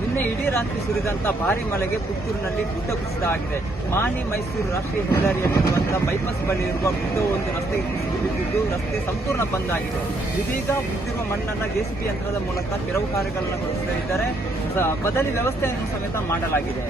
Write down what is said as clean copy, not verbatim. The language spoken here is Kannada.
ನಿನ್ನೆ ಇಡೀ ರಾತ್ರಿ ಸುರಿದಂತ ಭಾರಿ ಮಳೆಗೆ ಪುತ್ತೂರಿನಲ್ಲಿ ಗುಡ್ಡ ಕುಸಿತ ಆಗಿದೆ. ಮಾಣಿ ಮೈಸೂರು ರಾಷ್ಟ್ರೀಯ ಹೆದ್ದಾರಿಯಲ್ಲಿರುವಂತಹ ಬೈಪಾಸ್ ಬಳಿ ಇರುವ ಗುಡ್ಡವು ಒಂದು ರಸ್ತೆಗೆ ಕುಸಿದು ಬಿದ್ದಿದ್ದು ರಸ್ತೆ ಸಂಪೂರ್ಣ ಬಂದ್ ಆಗಿದೆ. ಇದೀಗ ಬಿದ್ದಿರುವ ಮಣ್ಣನ್ನ ಜೆಸಿಬಿ ಯಂತ್ರದ ಮೂಲಕ ತೆರವು ಕಾರ್ಯಗಳನ್ನು ನಡೆಸುತ್ತಿದ್ದಾರೆ. ಬದಲಿ ವ್ಯವಸ್ಥೆಯನ್ನು ಸಮೇತ ಮಾಡಲಾಗಿದೆ.